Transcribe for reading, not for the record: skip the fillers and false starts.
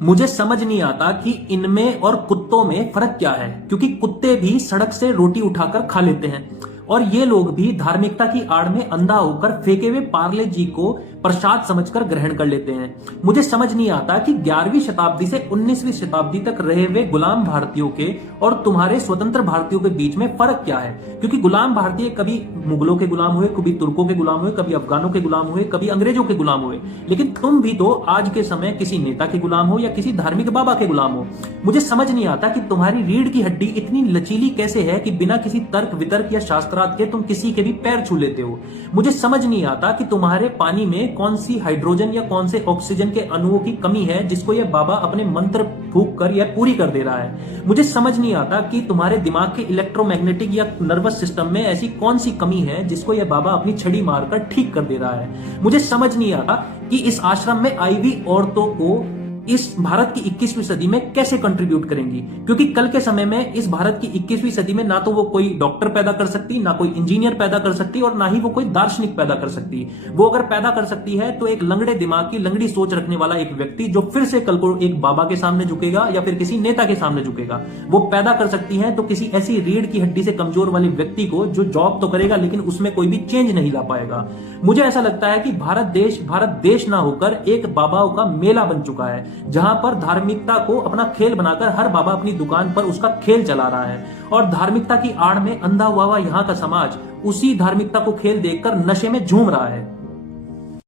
मुझे समझ नहीं आता कि इनमें और कुत्तों में फर्क क्या है, क्योंकि कुत्ते भी सड़क से रोटी उठाकर खा लेते हैं और ये लोग भी धार्मिकता की आड़ में अंधा होकर फेंके हुए पार्ले जी को प्रसाद समझकर ग्रहण कर लेते हैं। मुझे समझ नहीं आता कि 11वीं शताब्दी से 19वीं शताब्दी तक रहे हुए गुलाम भारतीयों के और तुम्हारे स्वतंत्र भारतीयों के बीच में फर्क क्या है, क्योंकि गुलाम भारतीय कभी मुगलों के गुलाम हुए, कभी तुर्कों के गुलाम हुए, कभी अफगानों के गुलाम हुए, कभी अंग्रेजों के गुलाम हुए, लेकिन तुम भी तो आज के समय किसी नेता के गुलाम हो या किसी धार्मिक बाबा के गुलाम हो। मुझे समझ नहीं आता कि तुम्हारी रीढ़ की हड्डी इतनी लचीली कैसे है कि बिना किसी तर्क वितर्क या शास्त्रार्थ के तुम किसी के भी पैर छू लेते हो। मुझे समझ नहीं आता कि तुम्हारे पानी में कौन सी हाइड्रोजन या कौन से ऑक्सीजन के अणुओं की कमी है जिसको यह बाबा अपने मंत्र फूंक कर यह पूरी कर दे रहा है। मुझे समझ नहीं आता कि तुम्हारे दिमाग के इलेक्ट्रोमैग्नेटिक या नर्वस सिस्टम में ऐसी कौन सी कमी है जिसको यह बाबा अपनी छड़ी मारकर ठीक कर दे रहा है। मुझे समझ नहीं आता कि इस आश्रम में आई हुई औरतों को इस भारत की 21वीं सदी में कैसे कंट्रीब्यूट करेंगी, क्योंकि कल के समय में इस भारत की 21वीं सदी में ना तो वो कोई डॉक्टर पैदा कर सकती, ना कोई इंजीनियर पैदा कर सकती और ना ही वो कोई दार्शनिक पैदा कर सकती। वो अगर पैदा कर सकती है तो एक लंगड़े दिमाग की लंगड़ी सोच रखने वाला एक व्यक्ति जो फिर से कल को एक बाबा के सामने झुकेगा या फिर किसी नेता के सामने झुकेगा। वो पैदा कर सकती है तो किसी ऐसी रीढ़ की हड्डी से कमजोर वाले व्यक्ति को जो जॉब तो करेगा लेकिन उसमें कोई भी चेंज नहीं ला पाएगा। मुझे ऐसा लगता है कि भारत देश ना होकर एक बाबाओं का मेला बन चुका है, जहां पर धार्मिकता को अपना खेल बनाकर हर बाबा अपनी दुकान पर उसका खेल चला रहा है और धार्मिकता की आड़ में अंधा हुआ यहाँ का समाज उसी धार्मिकता को खेल देखकर नशे में झूम रहा है।